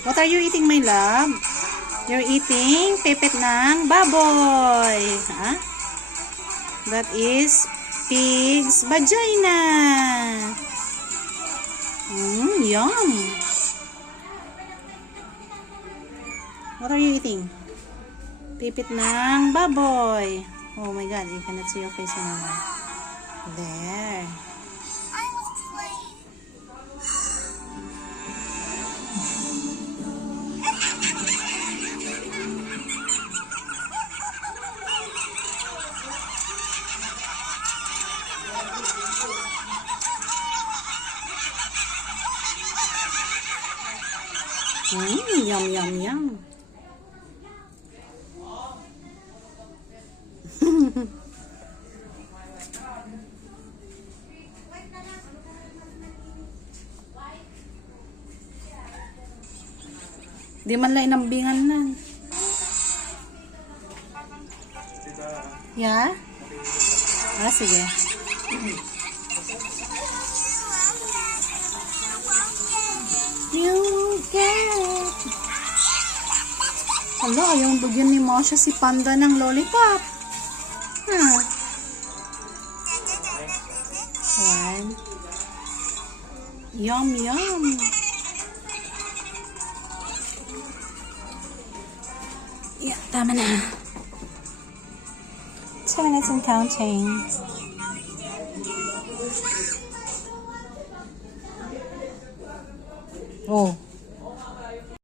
What are you eating, my love? You're eating pipit ng baboy. Huh? That is pig's vagina. Yum. What are you eating? Pipit ng baboy. Oh my God, you cannot see your face anymore. There. Yum, yum, yum. Di man lang inambingan na. Yeah? Ah, sige. You get. Hala, yung bigyan ni Masha si Panda ng lollipop. One. Yum, yum. Yeah, tama na. 2 minutes and counting. Oh.